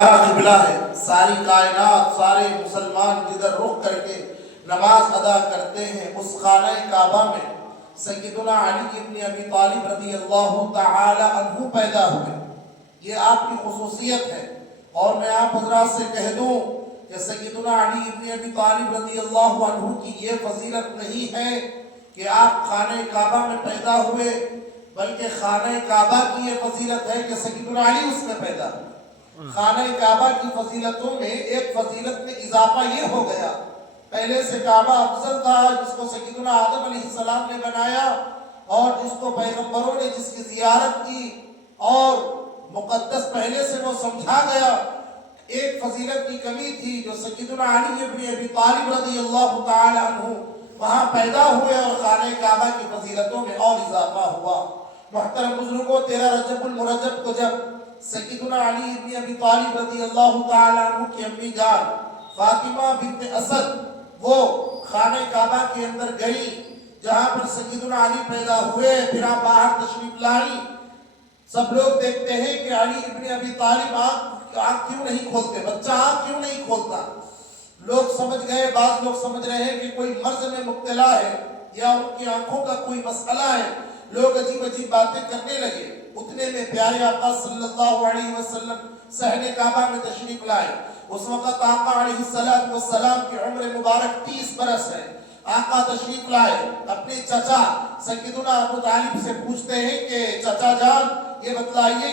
قبلہ ہے، ساری کائنات، سارے مسلمان جدھر رخ کر کے نماز ادا کرتے ہیں اس خانہ کعبہ میں سیدنا علی ابن ابی طالب رضی اللہ تعالی عنہ پیدا ہوئے۔ یہ آپ کی خصوصیت ہے، اور میں آپ حضرات سے کہہ دوں کہ سیدنا علی ابن ابی طالب رضی اللہ عنہ کی یہ فضیلت نہیں ہے کہ آپ خانہ کعبہ میں پیدا ہوئے، بلکہ خانہ کعبہ کی یہ فضیلت ہے کہ سیدنا علی اس میں پیدا ہوئے۔ خانہ کعبہ کی فضیلتوں میں ایک فضیلت میں اضافہ یہ ہو گیا، پہلے سے کعبہ افضل تھا جس کو سیدنا آدم علیہ السلام نے بنایا، اور جس کو پیغمبروں نے جس کی زیارت کی اور مقدس پہلے سے وہ سمجھا گیا۔ ایک فضیلت کی کمی تھی جو سیدنا علی ابن ابی طالب رضی اللہ تعالی عنہ وہاں پیدا ہوئے، اور خانہ کعبہ کی فضیلتوں میں اور اضافہ ہوا۔ محترم بزرگوں، 13 رجب المرجب کو جب سیدنا علی ابن ابی طالب رضی اللہ تعالی عنہ کی امی جان فاطمہ بنت اسد وہ خانہ کعبہ کے اندر گئی جہاں پر سیدنا علی پیدا ہوئے، پھر آپ باہر تشریف لائی۔ سب لوگ دیکھتے ہیں کہ علی ابن ابی طالب آنکھ کیوں نہیں کھولتے، بچہ آنکھ کیوں نہیں کھولتا۔ لوگ سمجھ گئے، بعض لوگ سمجھ رہے ہیں کہ کوئی مرض میں مبتلا ہے یا ان کی آنکھوں کا کوئی مسئلہ ہے۔ لوگ عجیب عجیب باتیں کرنے لگے۔ اتنے میں پیارے آقا صلی اللہ علیہ وسلم صحن کعبہ میں تشریف لائے۔ اس وقت آقا علیہ السلام کی عمر مبارک 30 برس ہے۔ آقا تشریف لائے، اپنے چچا سیدنا ابو طالب سے پوچھتے ہیں کہ چچا جان یہ بتلائیے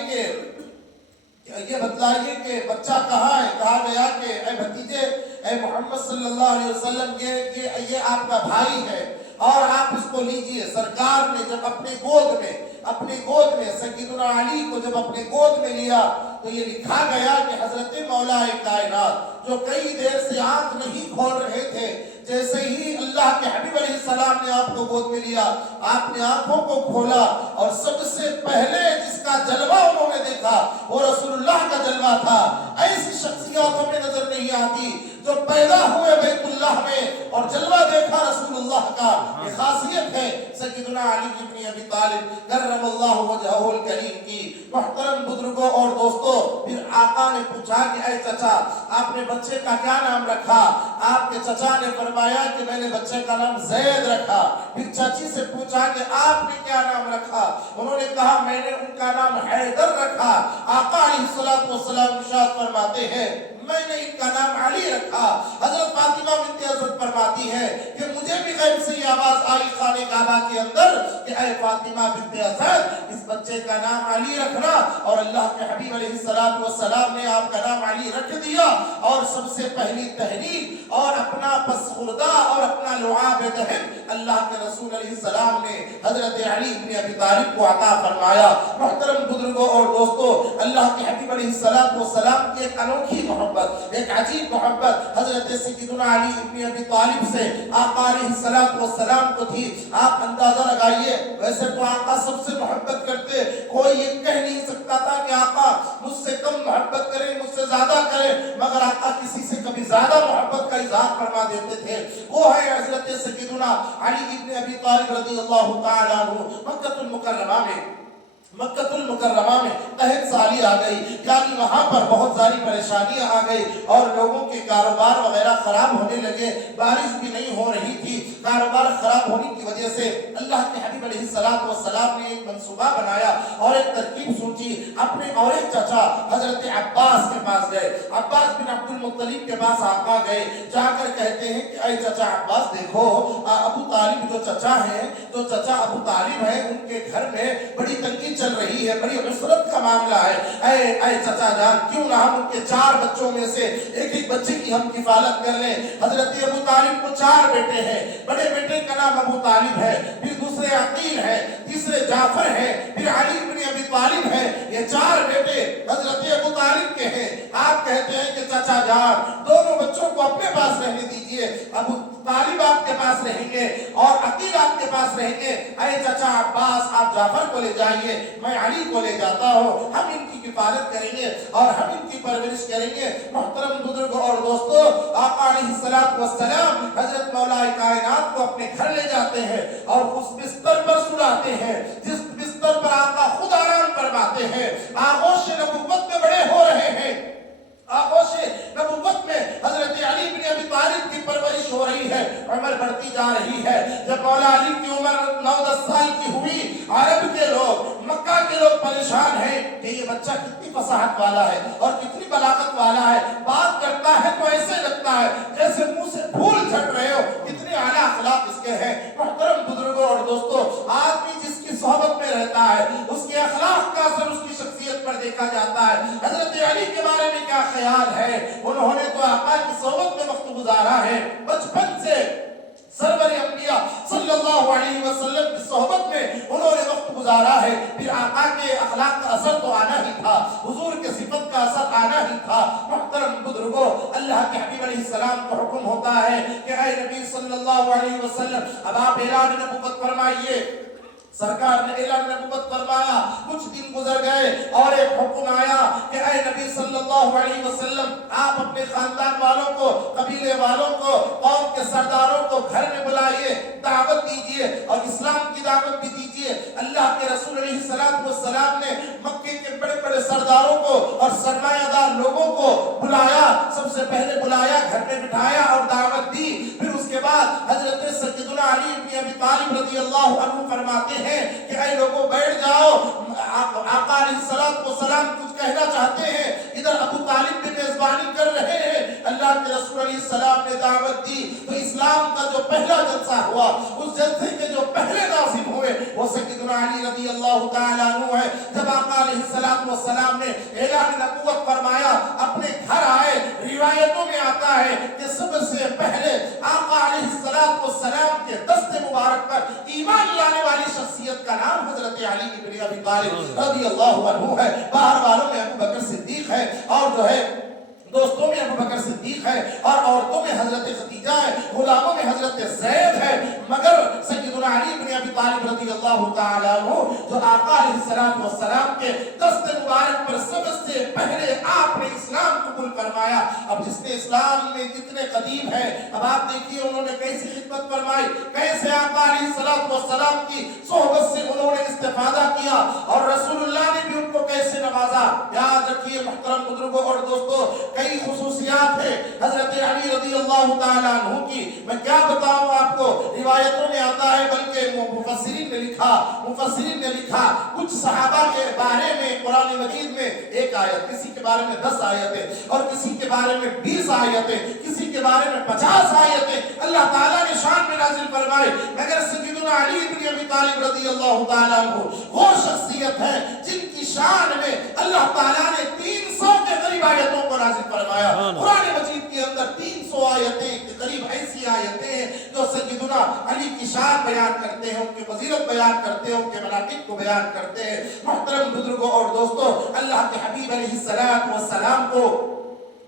کہ بچہ کہاں ہے؟ کہا گیا کہ اے بھتیجے، اے محمد صلی اللہ علیہ وسلم یہ آپ کا بھائی ہے اور آپ اس کو لیجئے۔ سرکار نے جب اپنے گود میں سیدنا علی کو جب اپنے گود میں لیا تو یہ لکھا گیا کہ حضرت مولا کائنات جو کئی دیر سے آنکھ نہیں کھول رہے تھے، جیسے ہی اللہ کے حبیب علیہ السلام نے آپ کو گود میں لیا، آپ نے آنکھوں کو کھولا، اور سب سے پہلے جس کا جلوہ انہوں نے دیکھا وہ رسول اللہ کا جلوہ تھا۔ ایسی شخصیات ہمیں نظر نہیں آتی جو پیدا ہوئے بیت اللہ میں اور جلوہ دیکھا رسول اللہ کا۔ یہ خاصیت ہے سیدنا علی ابن ابی طالب کرم اللہ وجہہ الکریم کی۔ محترم بزرگوں اور دوستوں، پھر آقا نے پوچھا کہ اے چچا، آپ نے بچے کا کیا نام رکھا؟ آپ کے چچا نے فرمایا کہ میں نے بچے کا نام زید رکھا۔ پھر چچی سے پوچھا کہ آپ نے کیا نام رکھا؟ انہوں نے کہا میں نے ان کا نام حیدر رکھا۔ آقا علیہ السلام ارشاد فرماتے ہیں میں نے ان کا نام علی رکھا۔ حضرت فاطمہ بنت اسد فرماتی ہے کہ مجھے بھی غیب سے یہ آواز آئی خانہ کعبہ کے اندر کہ اے فاطمہ بنت اسد، اس بچے کا نام علی رکھنا، اور اللہ کے حبیب علیہ السلام نے آپ کا نام علی رکھ دیا۔ اور سب سے پہلی تحریک اور اپنا پسخوردہ اور اپنا لعاب دہن اللہ کے رسول علیہ السلام نے حضرت علی ابن ابی طالب کو عطا فرمایا۔ محترم بزرگوں اور دوستوں، اللہ کے حبیب علیہ السلام کی ایک انوکھی محبت، ایک عجیب محبت حضرت سیدنا علی ابن ابی طالب سے آقا علیہ السلام کو تھی۔ آپ اندازہ لگائیے، ویسے تو آقا سب سے محبت کرتے، کوئی یہ کہہ نہیں سکتا تھا کہ آقا مجھ سے کم محبت کریں، مجھ سے زیادہ کریں، مگر آقا کسی سے کبھی زیادہ محبت کا اظہار فرما دیتے تھے۔ وہ ہے حضرت سیدنا علی ابن ابی طالب رضی اللہ تعالی عنہ۔ مکہ المکرمہ میں قحط سالی آ گئی، یعنی وہاں پر بہت ساری پریشانیاں آ گئی اور لوگوں کے کاروبار وغیرہ خراب ہونے لگے، بارش بھی نہیں ہو رہی تھی۔ کاروبار خراب ہونے کی وجہ سے اللہ کے حبیب علیہ السلام نے ایک منصوبہ بنایا اور ایک ترکیب سوچی۔ اپنے اور ایک چچا حضرت عباس کے پاس گئے، عباس بن عبد المطلب کے پاس آقا گئے، جا کر کہتے ہیں کہ اے چچا عباس، دیکھو ابو طالب جو چچا ابو طالب ہیں، ان کے گھر میں بڑی تنگی چل رہی ہے، بڑی عسرت کا معاملہ ہے۔ اے چچا جان، کیوں نہ ہم ان کے 4 بچوں میں سے ایک بچے کی ہم کفالت کر لیں۔ حضرت ابو طالب کو 4 بیٹے ہیں، بڑے بیٹے کا نام ابو طالب ہے، پھر دوسرے عقیل ہے، تیسرے جعفر ہے، پھر علی ابن ابی طالب ہے۔ یہ 4 بیٹے حضرت ابو طالب کے ہیں۔ آپ کہتے ہیں کہ چچا جان، دونوں بچوں کو اپنے پاس رہنے دیجئے، ابو طالب آپ کے پاس رہیں گے اور عقیل آپ کے پاس رہیں گے۔ اے چچا عباس، آپ جعفر کو لے جائیے، میں علی کو لے جاتا ہوں، ہم ان کی کفالت کریں گے اور ہم ان کی پرورش کریں گے۔ محترم بزرگوں اور دوستوں، آقا علیہ السلام حضرت مولا کائنات کو اپنے گھر لے جاتے ہیں اور اس بستر پر سلاتے ہیں جس بستر پر آقا خود آرام فرماتے ہیں، آغوش نبوت میں بڑے ہو رہے ہیں۔ मौला अली की उम्र 9-10 साल की हुई, अरब के लोग, मक्का के लोग परेशान हैं कि ये बच्चा कितनी फसाहत वाला है और कितनी बलागत वाला है, बात करता है तो ऐसे लगता है जैसे मुंह से फूल झड़ रहे हो, कितने आला अखलाक इसके हैं। मुहतरम बुजुर्गों और दोस्तों, आदमी जिसकी सोहबत में रहता है उसके अखलाक का असर उसकी शख्सियत पर देखा जाता है। हजरत अली के बारे में क्या ख्याल है, उन्होंने तो आका की सोहबत में वक्त गुजारा है, बचपन से सरवर अंबिया सल्लल्लाहु अलैहि वसल्लम की सोहबत में उन्होंने वक्त गुजारा है। फिर आका के अखलाक का असर तो आना ही था, हुजूर के सिफत का असर आना ही था। मुहतरम बुजुर्गों, अल्लाह के हबीब अलैहिस्सलाम का हुक्म होता है कि ऐ नबी सल्लल्लाहु अलैहि वसल्लम, अब आप ऐलान नबूवत फरमाइए। सरकार ने ऐलान नबूवत फरमाया, कुछ दिन गुजर गए और एक हुक्म आया कि ऐ नबी सल्लल्लाहु अलैहि वसल्लम, आप अपने खानदान वालों को, कबीले वालों को, कौम के सरदारों को घर में बुलाइए, दावत दीजिए और इस्लाम की दावत भी दीजिए। अल्लाह के रसूल अलैहिस्सलातु वस्सलाम ने मक्के के बड़े बड़े सरदारों को और सरमायादार लोगों को बुलाया, सबसे पहले बुलाया, घर में बिठाया और दावत दी। फिर उसके बाद हजरत सैयदना अली इब्न अबी तालिब रज़ियल्लाहु अन्हु फरमाते हैं कि ऐ लोगों बैठ जाओ, आका अलैहिस्सलातु वस्सलाम कुछ कहना चाहते हैं, इधर अबू तालिब भी मेजबानी कर रहे हैं। अल्लाह के रसूल अलैहिस्सलाम ने दावत दी तो इस्लाम का जो पहला जलसा हुआ, उस जलसे के जो पहले नाज़िम हुए वो सैयदना अली रज़ियल्लाहु ताला अन्हु है। जब आका अलैहिस्सलातु वस्सलाम ने ऐलान नबूवत फरमाया, अपने घर आए, रिवायतों में आता है कि सबसे पहले आका अलैहिस्सलातु वस्सलाम के दस्ते मुबारक पर ईमान लाने वाली शख्सियत का नाम हजरत अली इब्न अबी तालिब रज़ियल्लाहु अन्हु है। बाहर वालों में अबू बकर सिद्दीक है और जो है दोस्तों में अबू बकर सिद्दीक है और औरतों में हजरत खदीजा है, गुलामों में हजरत ज़ैद है। मगर सैयदना अली इब्न अबी तालिब रज़ियल्लाहु ताला अन्हु जो आका अलैहिस्सलातु वस्सलाम के दस्ते मुबारक पर सबसे पहले आपने इस्लाम कबूल फरमाया। अब जिसने इस्लाम में जितने कदीम है, अब आप देखिए उन्होंने कैसी खिदमत फरमाई, कैसे आका अलैहिस्सलातु वस्सलाम की सोहबत से उन्होंने इस्तिफादा किया और रसूलुल्लाह ने भी उनको कैसे नवाजा। याद रखिए मुहतरम बुजुर्गों और दोस्तों, कई खुसूसियात है हजरत अली रज़ियल्लाहु ताला अन्हु की, मैं क्या बताऊं आपको, रिवायतों में आता है, बल्कि मुफस्सिरीन ने लिखा कुछ सहाबा के बारे में कुरान मजीद में एक आयत, किसी के बारे में 10 आयतें और किसी के बारे में 20 आयतें, किसी के बारे में 50 आयतें अल्लाह ताला ने शान में नाजिल फरमाई। मगर सैयदना अली इब्न अबी तालिब रज़ियल्लाहु ताला अन्हु वो शख्सियत है जिनकी शान में अल्लाह ताला ने 300 के करीब आयतों को नाजिल फरमाया। कुरान मजीद के अंदर 300 आयतें के करीब ऐसी आयतें हैं जो सैयदना अली की शान बयान करते हैं, उनकी फजीलत बयान करते हैं, उनके मनाक़िब को बयान करते हैं। मुहतरम बुजुर्गों और दोस्तों, अल्लाह के हबीब अलैहिस्सलातु वस्सलाम को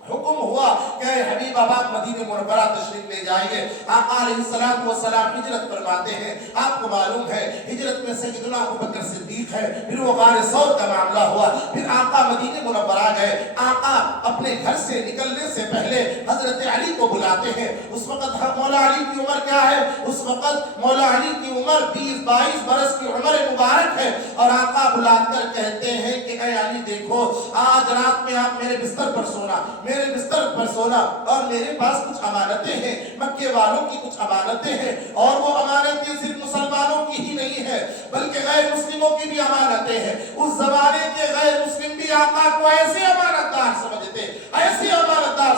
हुक्म हुआ कि हबीब आप मदीने मुनव्वरा तशरीफ ले जाइए। आका अलैहिस्सलातु वस्सलाम हिजरत फरमाते हैं। आपको मालूम है हिजरत में सैयदना अबू बकर सिद्दीक है, फिर वो गारे सौर का मामला हुआ, फिर आका मदीने मुनव्वरा गए। आका अपने घर से निकलने से पहले हजरत अली को बुलाते हैं। उस वक्त मौला अली की उम्र क्या है, उस वक्त मौला अली की उम्र 20-22 बरस की उम्र मुबारक है और आका बुलाकर कहते हैं कि ऐ अली देखो, आज रात में आप मेरे बिस्तर पर सोना, मेरे बिस्तर पर सोना, और मेरे पास कुछ अमानतें हैं, मक्के वालों की कुछ अमानतें हैं, और वो अमानतें सिर्फ मुसलमानों की ही नहीं है बल्कि गैर मुस्लिमों की भी अमानतें हैं। उस जमाने के गैर मुस्लिम भी आका को ऐसे अमानतदार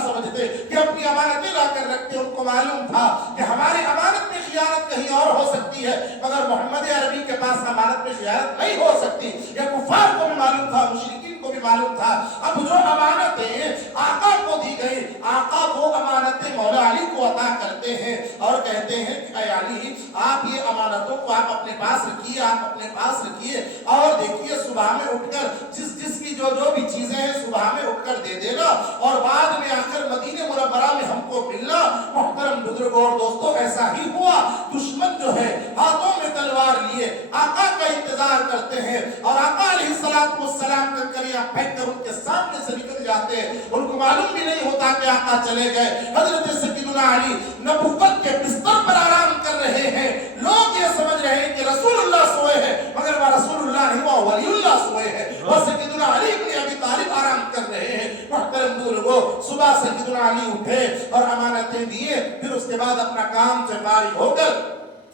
समझते कि अपनी अमानतें लाकर रखते। उनको मालूम था कि हमारी अमानत में खियानत कहीं और हो सकती है, मगर मोहम्मद अरबी के पास अमानत में खियानत नहीं हो सकती। यह कुफार को भी मालूम था, मुशरिकीन को भी मालूम था। अब जो अमानतें आका को दी गई, आका वो अमानतें मौला अली को अता करते हैं और कहते हैं कि ऐ अली, आप ये अमानतों को आप अपने पास रखिए, आप अपने पास रखिए, और देखिए सुबह में उठकर जिसकी जो भी चीजें हैं सुबह में उठकर दे देना और बाद में आकर मदीने मुनव्वरा में हमको मिलना। मुहतरम बुजुर्गों और दोस्तों, ऐसा ही हुआ। दुश्मन जो है हाथों में तलवार लिए आका का इंतजार करते हैं और आका अलैहिस्सलातु वस्सलाम का कलिया फेंक कर उनके सामने से निकल जाते हैं। उनको मालूम भी नहीं होता कि आका चले गए। हजरत सैयदना अली नबुव्वत के बिस्तर पर आराम कर रहे हैं। लोग ये समझ रहे हैं कि रसूलुल्लाह सोए हैं, मगर वह रसूलुल्लाह नहीं, वह वलीउल्लाह सोए हैं। वह सैयदना अली इब्न अबी तालिब आराम कर रहे हैं। मुहतरम बुजुर्गों, सुबह सैयदना अली उठे और अमानतें दिए, फिर उसके बाद अपना काम से फारिग होकर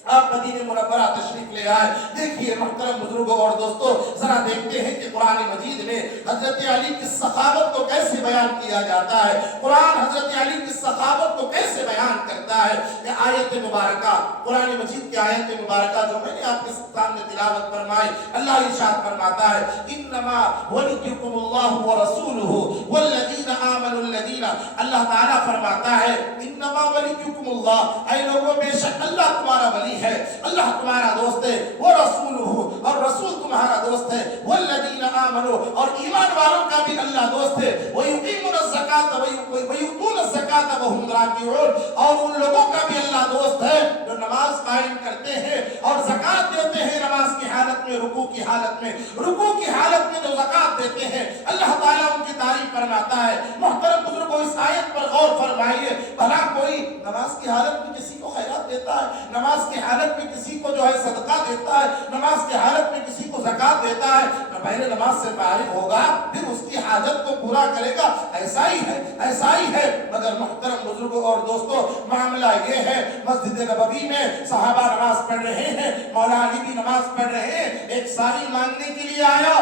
آپ مدینہ منورہ تشریف لے آئے. دیکھیے محترم بزرگوں اور دوستوں، ذرا دیکھتے ہیں کہ قرآن مجید میں حضرت علی کی سخاوت کو کیسے بیان کیا جاتا ہے. قرآن حضرت علی کی سخاوت کو کیسے بیان کرتا ہے. یہ آیت مبارکہ، قرآن مجید کی آیت مبارکہ جو میں نے آپ کے سامنے تلاوت فرمائی، اللہ ارشاد فرماتا ہے انما ولیکم اللہ ورسولہ والذین آمنوا الذین، اللہ تعالیٰ فرماتا ہے انما ولیکم اللہ، اے لوگوں بے شک اللہ تمہارا ولی ہے، اللہ تمہارا دوست ہے، وہ رسول ہو اور رسول تمہارا دوست ہے، والذین آمنوا اور ایمان والوں کا بھی اللہ دوست ہے، ویقیمون الزکاۃ ویؤتون الزکاۃ وہم راکعون، اور ان لوگوں کا بھی اللہ دوست ہے جو نماز قائم کرتے ہیں اور زکات دیتے ہیں نماز کی حالت میں، رکوع کی حالت میں، رکوع کی حالت میں جو زکات دیتے ہیں اللہ تعالیٰ ان کی تعریف فرماتا ہے. محترم بزرگوں اس آیت پر غور فرمائیے. بھلا کوئی نماز کی حالت میں کسی کو خیرات دیتا ہے، نماز کی حالت میں کسی کو جو ہے صدقہ دیتا ہے، نماز کی حالت میں کسی کو زکات دیتا ہے، نہ پہلے نماز سے فارغ ہوگا پھر اس کی حاجت کو پورا کرے گا؟ ایسا ہی ہے، ایسا ہی ہے. مگر محترم بزرگوں اور دوستوں معاملہ یہ ہے، مسجد نبوی میں صحابہ نماز پڑھ رہے ہیں، مولا علی بھی نماز پڑھ رہے ہیں. ایک ساری مانگنے کے لیے آیا،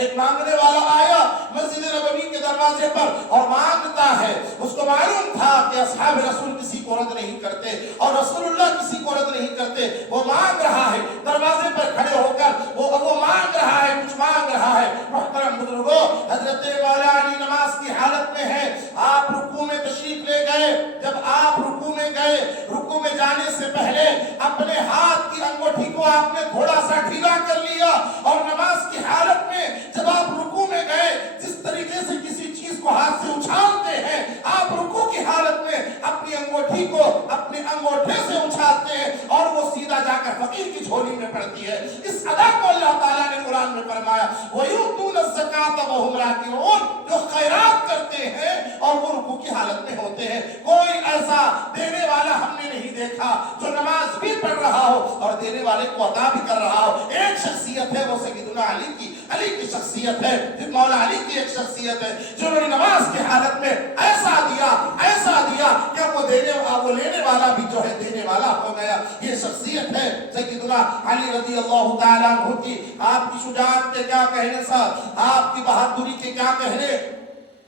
ایک مانگنے والا آیا مسجد نبوی کے دروازے پر اور مانگتا ہے. اس کو معلوم تھا کہ اصحاب رسول کسی کو رد نہیں کرتے اور رسول اللہ کسی کو رد نہیں کرتے. وہ مانگ رہا ہے دروازے پر کھڑے ہو کر، وہ مانگ رہا ہے، کچھ مانگ رہا ہے. محترم بزرگوں، حضرت مولا علی نماز کی حالت میں ہے. آپ رکوع میں تشریف لے گئے. جب آپ رکوع میں گئے، رکوع میں جانے سے پہلے اپنے ہاتھ کی انگوٹھی کو آپ نے تھوڑا سا ڈھیلا کر لیا اور نماز کی حالت میں جب آپ رکوع میں گئے، جس طریقے سے کسی چیز کو ہاتھ سے اچھالتے ہیں، آپ رکوع کی حالت میں اپنی انگوٹھی کو اپنے انگوٹھے سے اچھالتے ہیں اور وہ سیدھا جا کر فقیر کی جھولی میں پڑتی ہے. اس ادا کو اللہ تعالیٰ نے قرآن میں فرمایا وَيُؤْتُونَ الزَّكَاةَ وَهُمْ رَاكِعُونَ، جو خیرات کرتے ہیں اور وہ رکوع کی حالت میں ہوتے ہیں. کوئی ایسا دینے والا ہم نے نہیں دیکھا جو نماز بھی پڑھ رہا ہو اور دینے والے کو عطا بھی کر رہا ہو. ایک شخصیت ہے وہ سیدنا علی کی شخصیت ہے، مولا علی کی ایک شخصیت ہے جنہوں نے نماز کی حالت میں ایسا دیا کہ وہ لینے والا بھی جو ہے دینے والا ہو گیا. یہ شخصیت ہے سیدنا علی رضی اللہ تعالیٰ عنہ کی. آپ کی شجاعت کے کیا کہنے صاحب، آپ کی بہادری کے کیا کہنے.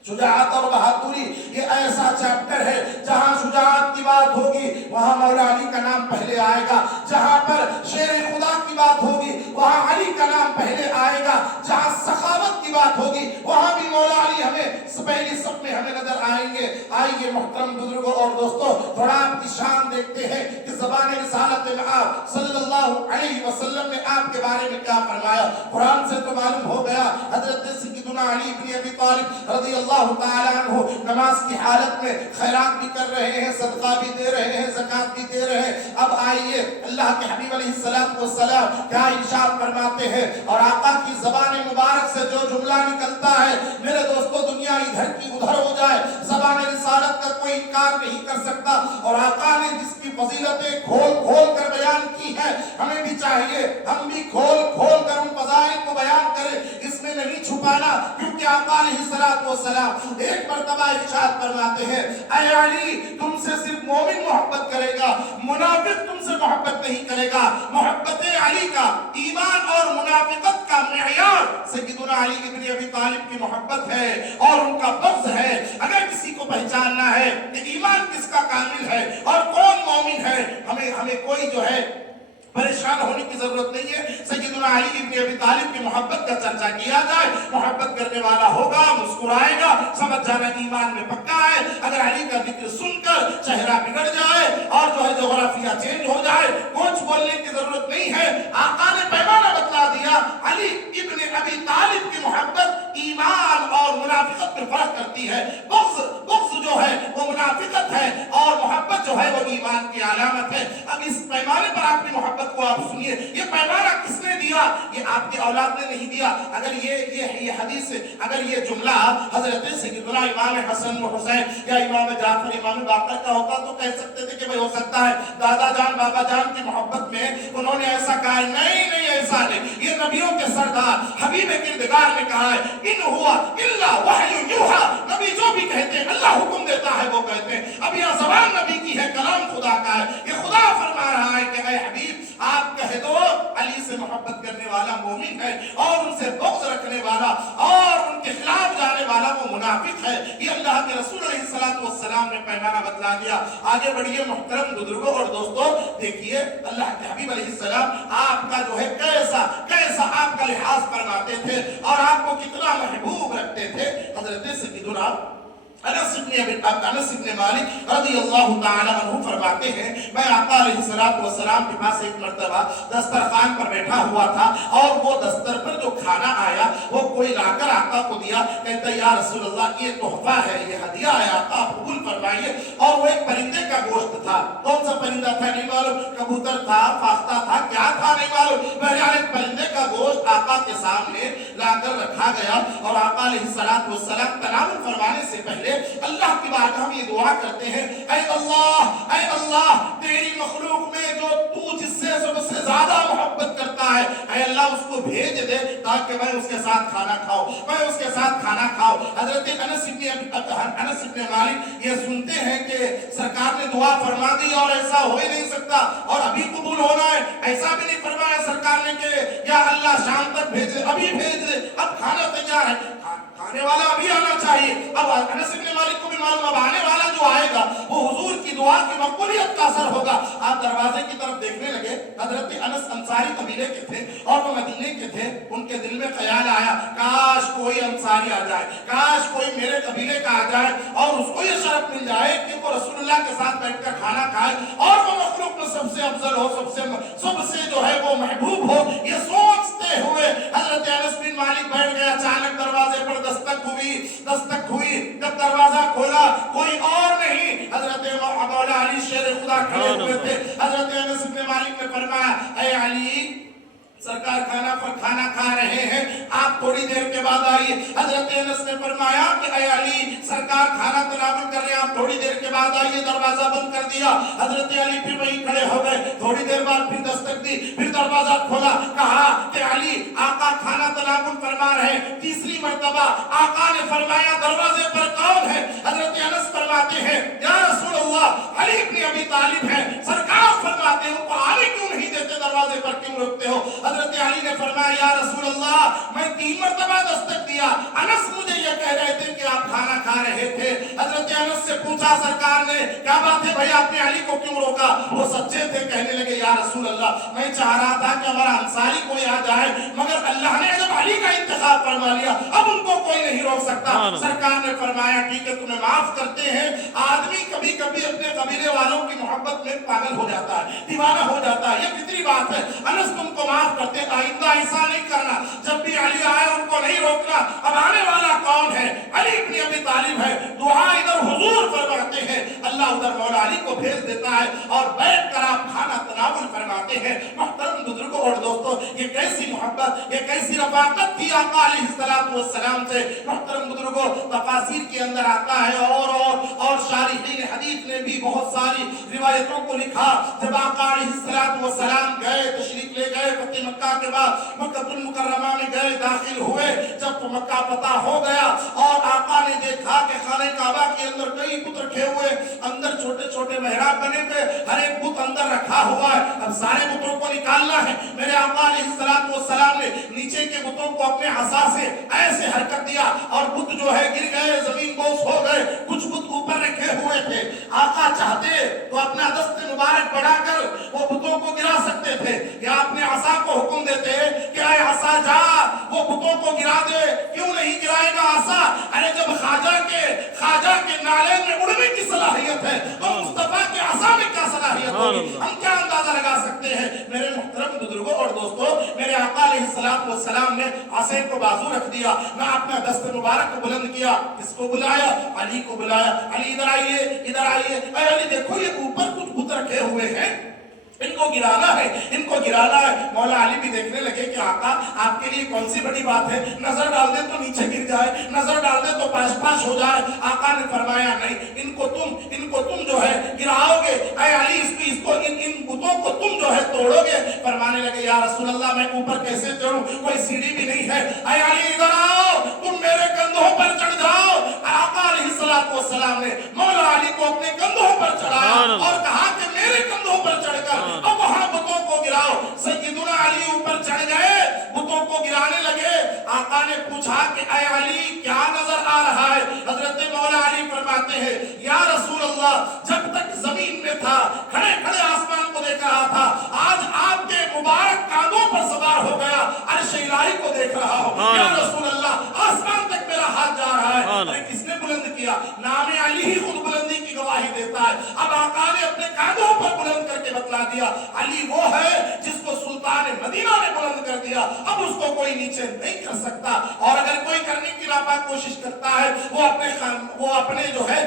شجاعت اور بہادری یہ ایسا چیپٹر ہے جہاں شجاعت کی بات ہوگی وہاں مولا علی کا نام پہلے آئے گا، جہاں پر شیر خدا کی بات ہوگی وہاں علی کا نام پہلے آئے گا، جہاں سخاوت کی بات ہوگی وہاں بھی مولا علی ہمیں پہلی صف میں ہمیں نظر آئیں گے. آئیے محترم بزرگوں اور دوستوں، تھوڑا آپ کی شان دیکھتے ہیں کہ زبان رسالت میں آپ صلی اللہ علیہ وسلم نے آپ کے بارے میں کیا فرمایا. قرآن سے تو معلوم ہو گیا حضرت سیدنا علی بن ابی طالب رضی اللہ تعالیٰ عنہ نماز کی حالت میں خیرات بھی کر رہے ہیں، صدقہ بھی دے رہے ہیں، زکات بھی دے رہے ہیں. اب آئیے اللہ کے حبیب علیہ السلام کیا ارشاد فرماتے ہیں اور آقا کی زبان مبارک سے جو جملہ نکلتا ہے میرے دوستو دنیا ادھر کی ادھر ہو جائے زبان رسالت کا کوئی انکار نہیں کر سکتا. اور آقا نے جس کی فضیلتیں کھول کر بیان کی ہے ہمیں بھی چاہیے ہم بھی کھول کر ان فضائل کو بیان کریں. اس میں نہیں چھپانا، کیونکہ آقا علیہ السلام ایک مرتبہ ارشاد فرماتے ہیں اے علی تم سے صرف مومن محبت کرے گا، منافق تم سے محبت نہیں کرے گا. محبت علی کا ایمان اور منافقت کا معیار سیدنا علی ابن ابی طالب کی محبت ہے اور ان کا بغض ہے. اگر کسی کو پہچاننا ہے کہ ایمان کس کا کامل ہے اور کون مومن ہے، ہمیں کوئی جو ہے پریشان ہونے کی ضرورت نہیں ہے. سیدنا علی ابن ابی طالب کی محبت کا چرچا کیا جائے، محبت کرنے والا ہوگا، مسکرائے گا، سمجھ جانا ایمان میں پکا ہے. اگر علی کا ذکر سن کر چہرہ بگڑ جائے اور جو ہے جغرافیہ چینج ہو جائے، کچھ بولنے کی ضرورت نہیں ہے. آقا نے پیمانہ بتلا دیا علی ابن ابی طالب کی محبت ایمان اور منافقت میں فرق کرتی ہے. بغض جو ہے وہ منافقت ہے اور محبت جو ہے وہ ایمان کی علامت ہے. اب اس پیمانے پر آپ کی محبت کو آپ سنیے. یہ پیمانہ کس نے دیا؟ یہ آپ کی اولاد نے نہیں دیا. اگر یہ حدیث، اگر یہ جملہ حضرت سیدنا امام حسن و حسین یا امام جعفر امام باقر کا ہوتا تو کہہ سکتے تھے کہ بھئی ہو سکتا ہے دادا جان بابا جان کی محبت میں انہوں نے ایسا کہا ہے. نہیں ایسا نہیں. یہ نبیوں کے سردار حبیب کردگار نے کہا ہے ان ہوا الا وحی یوحا. نبی جو بھی کہتے ہیں اللہ حکم دیتا ہے وہ کہتے ہیں. اب یہ زبان نبی کی ہے، کلام خدا کا ہے. یہ خدا فرما رہا ہے کہ اے حبیب है और उनसे बुग़्ज़ रखने वाला और उनके खिलाफ जाने वाला वो मुनाफिक है। ये अल्लाह के रसूल अलैहिस्सलातु वस्सलाम ने पैमाना बतला दिया। आगे बढ़िए मुहतरम बुजुर्गों और दोस्तों, देखिए अल्लाह के हबीब अलैहिस्सलाम आपका जो है कैसा कैसा आपका लिहाज फरमाते थे और आपको कितना महबूब रखते थे। हजरत सय्यदुना अनस इब्न मालिक रज़ियल्लाहु ताला अन्हु फरमाते हैं, मैं आका अलैहिस्सलातु वस्सलाम के पास एक मर्तबा दस्तरखान पर बैठा हुआ था और वो दस्तर पर जो खाना आया वो कोई लाकर आका को दिया। कहता या रसूल अल्लाह, ये तोहफा है, ये हदिया है, आका आप कबूल फरमाइए। और वो एक परिंदे का गोश्त था। कौन सा परिंदा था नहीं मालूम, कबूतर था, फाख्ता था, क्या था नहीं मालूम। बहरहाल एक परिंदे का गोश्त आका के सामने लाकर रखा गया और आका अलैहिस्सलातु वस्सलाम तनावुल फरमाने से पहले अल्लाह की बारगाह में ये दुआ करते हैं, ऐ अल्लाह तेरी मखलूक में जो तू जिससे सबसे ज्यादा मोहब्बत करता है, ऐ अल्लाह उसको भेज दे ताकि मैं उसके साथ खाना खाऊं, मैं उसके साथ खाना खाऊं। हजरत अनस इब्न मालिक ये सुनते हैं कि सरकार ने दुआ फरमा दी और ऐसा हो ही नहीं सकता और अभी कबूल होना है, ऐसा भी नहीं फरमाया सरकार ने कि या अल्लाह शाम तक भेज दे, अभी भेज दे, अब खाना तैयार है, खाने वाला अभी आना चाहिए। अब अनस इब्न मालिक को भी मालूम अब आने वाला जो आएगा वो हुजूर की दुआ की मकबूलियत का असर होगा। आप दरवाजे की तरफ देखने लगे। हजरत अनस अंसारी कबीले के थे और वो मदीने के थे। उनके दिल में ख्याल आया, काश कोई अंसारी आ जाए, काश कोई मेरे कबीले का आ जाए और उसको ये शरफ मिल जाए कि वो रसूलुल्लाह के साथ बैठकर खाना खाए और वो मखलूक में सबसे अफजल हो, सबसे जो है वो महबूब हो। ये सोचते हुए हजरत अनस बिन मालिक बैठ गए। अचानक दरवाजे पर दस्तक हुई। जब दरवाजा खोला कोई और नहीं, हजरत मौला अली शेर खुदा खड़े हुए थे। हजरत अनस बिन मालिक ने फरमाया, ऐ अली सरकार खाना खा रहे हैं, आप थोड़ी देर के बाद आइए। हजरत अनस ने फरमाया कि ऐ अली सरकार खाना तनावुल कर रहे हैं, आप थोड़ी देर के बाद आइए। दरवाजा बंद कर दिया। हजरत अली फिर वहीं खड़े हो गए। थोड़ी देर बाद फिर दस्तक दी, फिर दरवाजा खोला। कहा कि अली आका खाना तनावुल फरमा रहे हैं। तीसरी मर्तबा आका ने फरमाया दरवाजे पर कौन है? हजरत अनस फरमाते हैं या रसूल अल्लाह अली इब्न अबी तालिब है। सरकार फरमाते हैं उनको आने क्यों नहीं देते, दरवाजे पर क्यों रोकते हो? हजरत अली ने फरमाया या रसूल अल्लाह मैं 3 मर्तबा दस्तक दिया, अनस मुझे ये कह रहे थे कि आप खाना खा रहे थे। हजरत अनस से पूछा सरकार ने क्या बात है भाई, आपने अली को क्यों रोका? वो सच्चे थे, कहने लगे या रसूल अल्लाह मैं चाह रहा था कि हमारा अंसारी कोई आ जाए, मगर अल्लाह ने जब अली का इंतखाब फरमा लिया अब उनको कोई नहीं रोक सकता। सरकार ने फरमाया ठीक है तुम्हें माफ करते हैं। आदमी कभी कभी अपने कबीले वालों की मोहब्बत में पागल हो जाता है, दीवाना हो जाता है, ये फितरी बात है। अनस तुमको माफ करते, आइंदा ऐसा नहीं करना, जब भी अली आए उनको नहीं रोकना। अब आने वाला कौन है? अली इब्न अबी तालिब है। दुआ इधर हुजूर फरमाते हैं, अल्लाह उधर मौला अली को भेज देता है और बैठकर आप खाना तनावुल फरमाते हैं। मुहतरम बुजुर्गों और दोस्तों, ये कैसी मोहब्बत, ये कैसी रफाकत थी आका अलैहिस्सलातु वस्सलाम से। मुहतरम बुजुर्गों, तफासीर के अंदर आता है और शारिहीन हदीस ने भी बहुत सारी रिवायतों को लिखा। जब आका अलैहिस्सलातु वस्सलाम गए, तशरीफ ले गए, फतेह मक्का के बाद मक्कातुल मुकर्रमा में गए, दाखिल हुए। जब तो मक्का फतह हो गया और आका ने देखा कि खाने काबा के अंदर कई बुत रखे हुए, अंदर छोटे छोटे मेहराब बने हुए, हर एक बुत अंदर रखा हुआ है। अब सारे बुतों को निकालना है। मेरे आका अलैहिस्सलातु वस्सलाम ने नीचे के बुतों को अपने हसा से ऐसे हरकत दिया और बुत जो है गिर गए, जमीन बोस हो गए। कुछ बुत ऊपर रखे हुए थे। आका चाहते तो अपना दस्त मुबारक बढ़ाकर वो बुतों को गिरा सकते थे या अपने हसा को हुक्म देते कि ऐ हसा जा वो बुतों को गिरा दे। क्यों नहीं गिराएगा हसा? अरे जब खाजा के नाले में उड़ने की सलाहियत है तो मुस्तफा के हसा में क्या सलाहियत होगी? हम क्या अंदाजा लगा सकते हैं? मेरे मुहतरम बुजुर्गों और दोस्तों, मेरे आका अलैहिस्सलातु वस्सलाम ने हसे को बाजू रख दिया, ना अपना दस्त मुबारक को बुलंद किया। किसको बुलाया? अली को बुलाया। अली इधर आइए, इधर आइए। अली देखो ये ऊपर कुछ बुत रखे हुए हैं, इनको गिराना है, इनको गिराना है। मौला अली भी देखने लगे कि आका आपके लिए कौन सी बड़ी बात है, नजर डाल दे तो नीचे गिर जाए, नजर डाल दे तो पास पास हो जाए। आका ने फरमाया नहीं, इनको तुम जो है गिराओगे। ऐ अली इसको इन बुतों को तुम जो है तोड़ोगे। फरमाने लगे या रसूल अल्लाह मैं ऊपर कैसे चढ़ूं, कोई सीढ़ी भी नहीं है। ऐ अली इधर आओ, तुम मेरे कंधों पर चढ़ जाओ। आका अलैहिस्सलातु वस्सलाम ने मौला अली को अपने कंधों पर चढ़ाया और कहा कि मेरे कंधों पर चढ़कर अब वहां बुतों को गिराओ। सय्यदुना अली ऊपर चढ़ गए, बुतों को गिरा आका ने पूछा कि ऐ अली क्या नजर आ रहा है? हजरत मौला अली फरमाते हैं या रसूल अल्लाह, जब तक जमीन में था खड़े खड़े आसमान को देख रहा था, आज आपके मुबारक कांधों पर सवार हो गया अर्श इलाही को देख रहा हूं। या रसूल अल्लाह आसमान तक मेरा हाथ जा रहा है। अरे किसने बुलंद किया? नाम अली ही खुद बुलंदी की गवाही देता है। अब आका ने अपने कांधों पर बुलंद करके बतला दिया, अली वो है जिसको सुल्तान मदीना ने बुलंद कर दिया, अब उसको कोई नीचे नहीं कर सकता। और अगर कोई करने की नापाक कोशिश करता है वो अपने जो है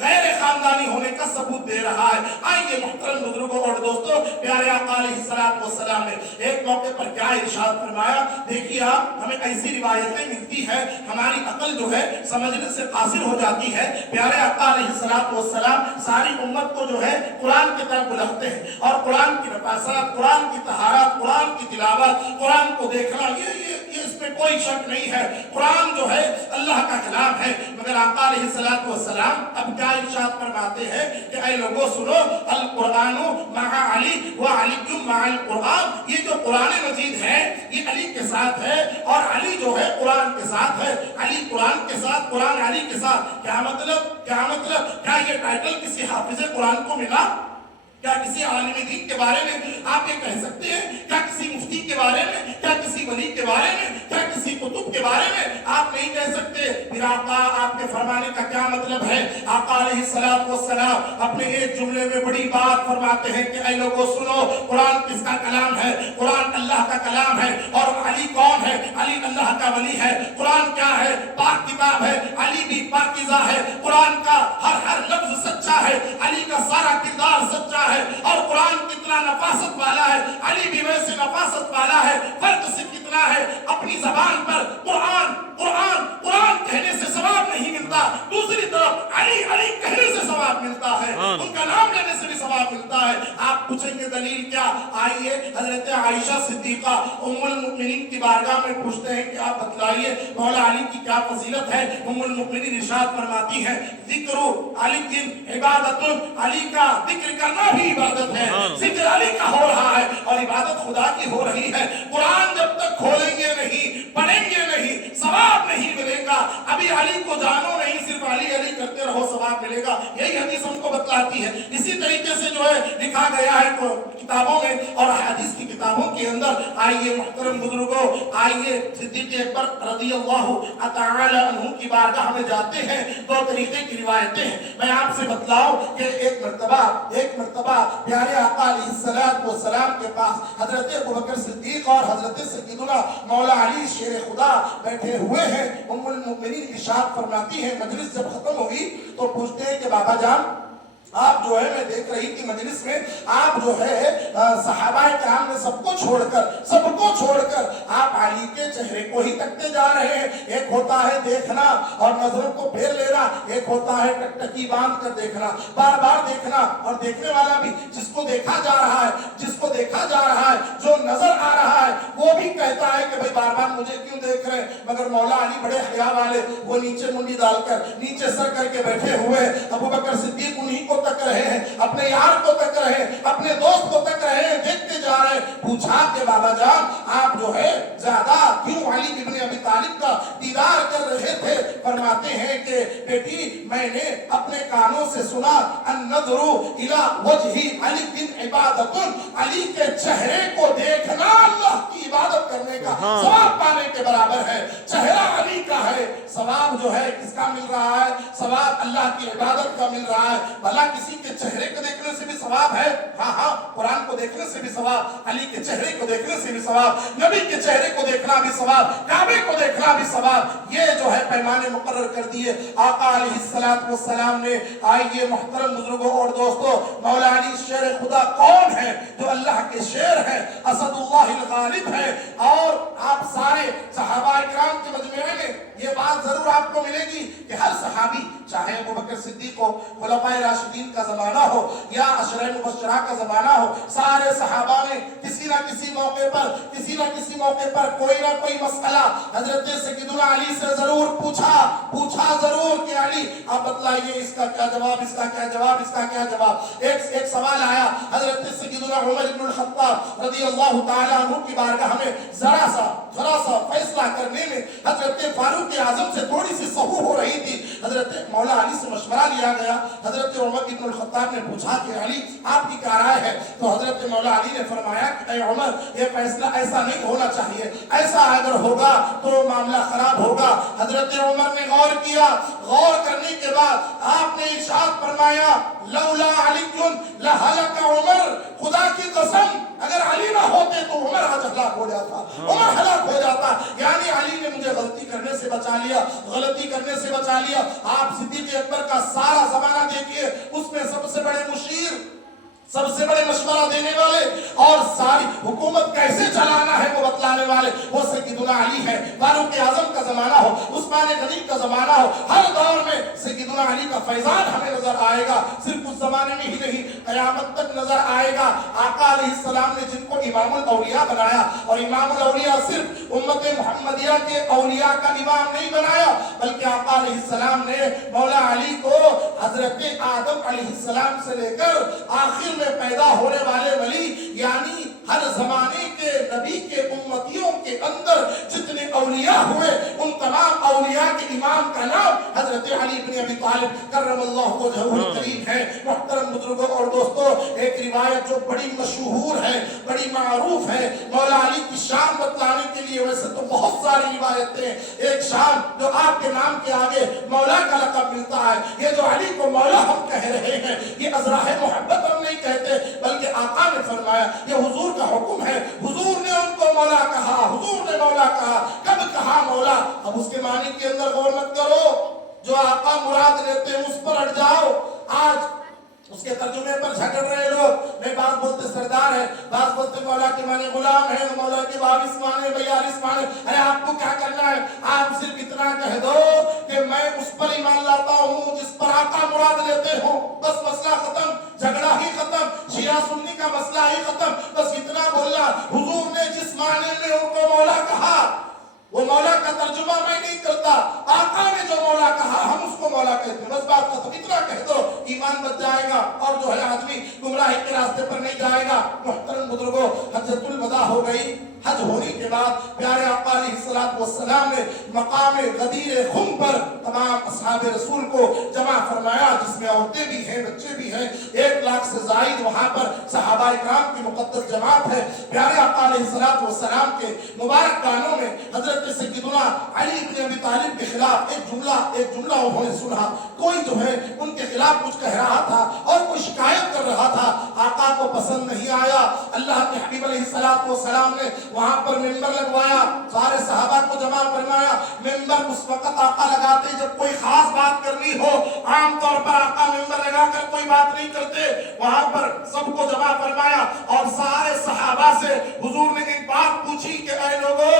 गैर खानदानी होने का सबूत दे रहा है। आइए मुहतरम बुजुर्गों और दोस्तों, प्यारे आका अलैहिस्सलातु वस्सलाम ने एक मौके पर क्या इरशाद फरमाया, देखिए आप, हमें ऐसी रिवायतें मिलती है, हमारी अकल जो है समझने से कासिर हो जाती है। प्यारे आका अलैहिस्सलातु वस्सलाम सारी उम्मत को जो है कुरान की तरफ बुलाते हैं और कुरान की नफासत, कुरान की तहारत, कुरान की तिलावत, कुरान को देखना, ये इसमें कोई शक नहीं है। कुरान जो है अल्लाह का कलाम है। मगर आका अलैहिस्सलातु वस्सलाम अब क्या इरशाद फरमाते हैं कि ऐ लोगों सुनो, अल कुरानु मआ अली व अली मअल कुरान, ये जो कुरान मजीद है ये अली के साथ है और अली जो है कुरान के साथ है। अली कुरान के साथ, कुरान अली के साथ। क्या मतलब? क्या ये टाइटल किसी हाफिज कुरान को मिला? क्या किसी आलिम दीन के बारे में आप ये कह सकते हैं? क्या किसी मुफ्ती के बारे में? क्या किसी वली के बारे में? क्या किसी कुतुब के बारे में आप नहीं कह सकते? फिर आका, आपके फरमाने का क्या मतलब है? आका अलैहिस्सलातु वस्सलाम अपने एक जुमले में बड़ी बात फरमाते हैं कि ऐ लोगों सुनो, कुरान किसका कलाम है? कुरान अल्लाह का कलाम है। और अली कौन है? अली अल्लाह का वली है। कुरान क्या है? पाक किताब है। अली भी पाकीज़ा है। कुरान का हर लफ्ज सच्चा है। अली का सारा किरदार सच्चा है। और कुरान कितना नफासत वाला है, अली भी वैसे नफासत वाला है। फर्क सिर्फ कितना है, अपनी जबान पर कुरान कुरान कुरान कहने से सवाब नहीं मिलता, दूसरी तरफ अली अली कहने से सवाब मिलता है, उनका नाम लेने से भी सवाब मिलता है। आप पूछेंगे दलील क्या? आइए हजरत आयशा सिद्दीका उम्मुल मुमिनीन की बारगाह में पूछते हैं कि आप बतलाइए मौला अली की क्या फजीलत है। उम्मुल मुमिनीन इरशाद फरमाती है, जिक्र अली की इबादतुन, अली का जिक्र करना भी इबादत है। जिक्र अली का हो रहा है और इबादत खुदा की हो रही है। कुरान जब तक खोलेंगे नहीं, पढ़ेंगे नहीं, सवाब नहीं मिलेगा। अभी अली को जानो नहीं, सिर्फ अली अली करते रहो, सवाब मिलेगा। यही हदीस हमको बतलाती है। इसी तरीके से जो है लिखा गया है किताबों में और हदीस की किताबों के अंदर। आइए मुहतरम बुजुर्गों, आइए सिद्दीक़ अकबर रज़ियल्लाहु तआला अन्हु की बारगाह में जाते हैं। दो तरीके की रिवायतें हैं, मैं आपसे बतलाऊं कि एक मर्तबा प्यारे आका अलैहिस्सलातु वस्सलाम के पास हजरत अबू बकर सिद्दीक और हजरत सय्यदुना मौला अली शेर खुदा बैठे हुए हैं। उम्मुल मुमिनीन इरशाद फरमाती है, मजलिस जब खत्म हुई तो पूछते हैं कि बाबा जान, आप जो है, मैं देख रही थी मजलिस में, आप जो है सहाबाए किराम ने सबको छोड़कर आप अली के चेहरे को ही तकते जा रहे हैं। एक होता है देखना और नजरों को फेर लेना, एक होता है टकटकी बांध कर देखना, बार बार देखना। और देखने वाला भी, जिसको देखा जा रहा है, जो नजर आ रहा है, वो भी कहता है कि भाई बार बार मुझे क्यों देख रहे हैं। मगर मौला अली बड़े हया वाले, वो नीचे मुंडी डालकर, नीचे सर करके बैठे हुए। अबू बकर सिद्दीक उन्हीं को तक रहे हैं, अपने यार को तक रहे हैं, अपने दोस्त को तक रहे हैं, देखते जा रहे हैं। पूछा कि बाबा जान, आप जो है ज्यादा क्यों अली इब्न अबी तालिब का दीदार कर रहे थे? फरमाते हैं कि बेटी, मैंने अपने कानों से सुना, अन्नज़रु इला वजही अली बिन इबादतुन, अली के चेहरे को देखना अल्लाह की इबादत करने का सवाब पाने के बराबर है। चेहरा अली का है, सवाब जो है किसका मिल रहा है? सवाब अल्लाह की इबादत का मिल रहा है। भला किसी के चेहरे को देखने से भी सवाब है? हाँ, कुरान को देखने से भी सवाब, अली के चेहरे को देखने से भी सवाब, नबी के चेहरे को देखना भी सवाब, काबे को देखना भी सवाब। ये जो है पैमाने मुकर्रर कर दिए आका अलैहिस्सलातु वस्सलाम ने। आइए मुहतरम बुजुर्गों और दोस्तों, मौला अली शेर खुदा कौन है? जो अल्लाह के शेर है, असदुल्लाहिल गालिब है। और आप सारे सहाबा किराम के मजमे में یہ بات ضرور آپ کو ملے گی کہ ہر صحابی چاہے ابو بکر صدیق ہو، خلفائے راشدین کا زمانہ ہو یا عشرہ مبشرہ کا زمانہ ہو، سارے صحابہ نے کسی نہ کسی موقع پر کوئی نہ کوئی مسئلہ حضرت سیدنا علی سے ضرور پوچھا ضرور کہ علی آپ بتلائیے اس کا کیا جواب، اس کا کیا جواب، اس کا کیا جواب۔ ایک سوال آیا حضرت سیدنا عمر بن الخطاب رضی اللہ تعالیٰ عنہ کی بارگاہ میں، ذرا سا فیصلہ کرنے میں حضرت فاروق اعظم سے تھوڑی سی سہو ہو رہی تھی۔ حضرت مولا علی سے مشورہ لیا گیا، حضرت عمر بن الخطاب نے پوچھا کہ علی آپ کی کیا رائے ہے؟ تو حضرت مولا علی نے فرمایا کہ اے عمر یہ فیصلہ ایسا نہیں ہونا چاہیے، ایسا اگر ہوگا تو معاملہ خراب ہوگا۔ حضرت عمر نے غور کیا، غور کرنے کے بعد آپ نے ارشاد فرمایا لولا علی لہلک عمر، خدا کی قسم اگر علی نہ ہوتے تو عمر آج ہلاک ہو جاتا، عمر ہلاک ہو جاتا۔ یعنی علی نے مجھے غلطی کرنے سے بچا لیا۔ آپ صدیق اکبر کا سارا زمانہ دیکھیے، اس میں سب سے بڑے مشیر، سب سے بڑے مشورہ دینے والے اور ساری حکومت کیسے چلانا ہے وہ بتلانے والے وہ سیدنا علی ہے۔ فاروق اعظم کا زمانہ ہو، عثمان غنی کا زمانہ ہو، ہر دور میں سیدنا علی کا فیضان ہمیں نظر آئے گا۔ صرف اس زمانے میں ہی نہیں، قیامت تک نظر آئے گا۔ آقا علیہ السلام نے جن کو امام الاولیاء بنایا، اور امام الاولیاء صرف امت محمدیہ کے اولیاء کا امام نہیں بنایا، بلکہ آقا علیہ السلام نے مولا علی کو حضرت آدم علیہ السلام سے لے کر آخر میں پیدا ہونے والے ولی، یعنی ہر زمانے کے نبی کے امتیوں کے اندر جتنے اولیاء ہوئے ان تمام اولیاء کے امام کا نام حضرت علی بن ابی طالب کرم اللہ وجہہ الکریم ہے۔ محترم بزرگوں اور دوستوں، ایک روایت جو بڑی مشہور ہے، بڑی معروف ہے مولا علی کی شان بتلانے کے لیے، ویسے تو بہت ساری روایتیں، ایک شان جو آپ کے نام کے آگے مولا کا لقب ملتا ہے، یہ جو علی کو مولا ہم کہہ رہے ہیں یہ ازراہ محبت ہم نہیں کہتے، بلکہ آقا نے فرمایا یہ حضور کا حکم ہے۔ حضور نے ان کو مولا کہا، حضور نے مولا کہا، کب کہا مولا؟ اب اس کے معنی کے اندر غور مت کرو، جو آقا مراد لیتے ہیں اس پر اٹ جاؤ۔ آج اس کے ترجمے پر جھگڑ رہے لوگ، میں بعض بولتے سردار ہے، بعض بولتے مولا کے معنی غلام ہے، مولا کے 22 معنی 42 معنی۔ ارے آپ کو کیا کرنا ہے؟ آپ صرف اتنا کہہ دو کہ میں اس پر ایمان لاتا ہوں جس پر آقا مراد لیتے ہو، بس مسئلہ ختم، جھگڑا ہی ختم، شیعہ سنی کا مسئلہ ہی ختم۔ بس اتنا بولنا، حضور نے جس معنی میں ان کو مولا کہا وہ مولا کا ترجمہ میں نہیں کرتا، آقا نے جو مولا کہا ہم اس کو مولا کہتے ہیں، بس بات ختم۔ اتنا کہہ دو ایمان بچ جائے گا، اور جو ہے آدمی گمراہی کے راستے پر نہیں جائے گا۔ محترم بزرگوں، حجۃ الوداع ہو گئی، حج ہونے کے بعد پیارے آقا علیہ السلام نے مقام غدیر خم پر تمام اصحاب رسول کو جمع فرمایا، جس میں عورتیں بھی ہیں، بچے بھی ہیں، 1 لاکھ سے زائد وہاں پر صحابہ اکرام کی مقدس جماعت ہے۔ پیارے آقا علیہ السلام کے مبارک گانوں میں حضرت سیدنا علی بن ابی طالب کے خلاف ایک جملہ انہوں نے سنا، کوئی جو ہے ان کے خلاف کچھ کہہ رہا تھا اور کوئی شکایت کر رہا تھا، آقا کو پسند نہیں آیا۔ اللہ کے حبیب علیہ السلام نے وہاں پر ممبر لگوایا، سارے صحابہ کو جمع فرمایا۔ ممبر اس وقت آقا لگاتے جب کوئی خاص بات کرنی ہو، عام طور پر آقا ممبر لگا کر کوئی بات نہیں کرتے، وہاں پر سب کو جمع فرمایا اور سارے صحابہ سے حضور نے ایک بات پوچھی کہ اے لوگو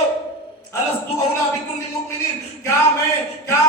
الست اولا بکل مؤمنین، کیا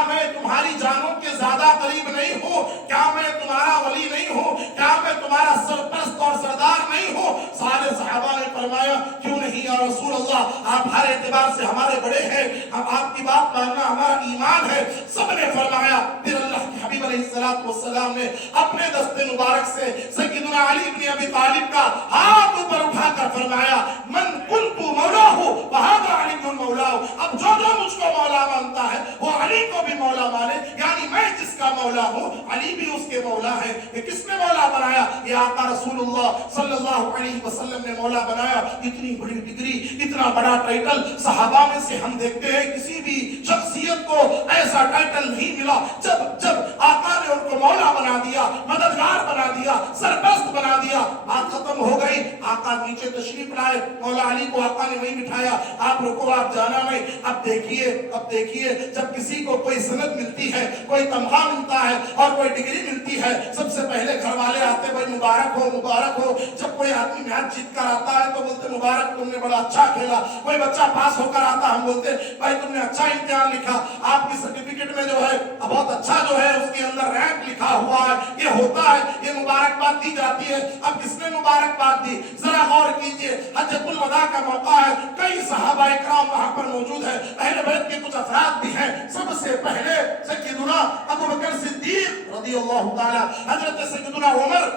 میں تمہاری جانوں کے زیادہ قریب نہیں ہوں؟ کیا میں تمہارا ولی نہیں ہوں؟ کیا میں تمہارا سرپرست اور سردار نہیں ہوں؟ سارے صحابہ نے فرمایا کیوں نہیں یا رسول اللہ، آپ ہر اعتبار سے ہمارے بڑے ہیں، ہم آپ کی بات ماننا ہمارا ایمان ہے۔ سب نے فرمایا۔ پھر اللہ کے حبیب علیہ السلام نے اپنے دست مبارک سے سیدنا علی بن ابی طالب کا ہاتھ اوپر اٹھا کر فرمایا من کنت مولاہ وہذا علی مولا، اب جو مجھ کو مولا مانتا ہے وہ علی کو بھی مولا مانے، یعنی میں جس کا مولا ہوں علی بھی اس کے مولا ہے۔ یہ کس نے مولا بنایا؟ یہ آقا رسول اللہ صلی اللہ علیہ وسلم نے مولا بنایا۔ اتنی بڑی ڈگری، اتنا بڑا ٹائٹل صحابہ میں سے ہم دیکھتے ہیں کسی بھی شخصیت کو ایسا ٹائٹل نہیں ملا۔ جب آقا نے ان کو مولا بنایا بنا دیا, مددگار بنا دیا, سرپرست بنا دیا. بات ختم ہو گئی. آقا نیچے تشریف لائے, مولا علی کو آقا نے وہیں بٹھایا. آپ رکو, آپ جانا نہیں. اب دیکھیے جب کسی کو کوئی سند ملتی ہے, کوئی تنخواہ ملتا ہے اور کوئی ڈگری ملتی ہے, سب سے پہلے گھر والے آتے, بھائی مبارک ہو مبارک ہو. جب کوئی آدمی میچ جیت کر آتا ہے تو بولتے مبارک, تم نے بڑا اچھا کھیلا. کوئی بچہ پاس ہو کر آتا, ہم بولتے بھائی تم نے اچھا امتحان لکھا, آپ کی سرٹیفکیٹ میں جو ہے بہت اچھا جو ہے اس کے اندر رینک لکھا ہوا ہے. یہ ہوتا ہے, یہ مبارکباد دی جاتی ہے. اب کس نے مبارکباد دی؟ ذرا غور کیجئے. حجۃ الوداع کا موقع ہے, کئی صحابہ کرام وہاں پر موجود ہیں, اہل بیت کے کچھ افراد بھی ہیں. سب سے پہلے سیدنا ابو بکر صدیق رضی اللہ تعالی, حضرت سیدنا عمر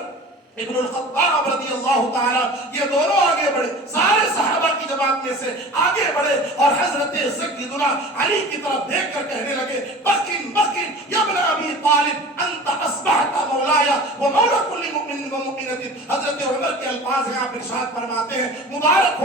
ابن الخطاب رضی اللہ تعالی, یہ دونوں آگے بڑھے, سارے صحابہ کی جماعت میں سے آگے بڑھے اور حضرت سیدنا علی کی طرف دیکھ کر کہنے لگے بخن بخن یا ابن ابی طالب انت اصبحت مولایا و مولا کل مؤمن و مؤمنۃ. حضرت عمر کے الفاظ ہیں, آپ ارشاد فرماتے ہیں مبارک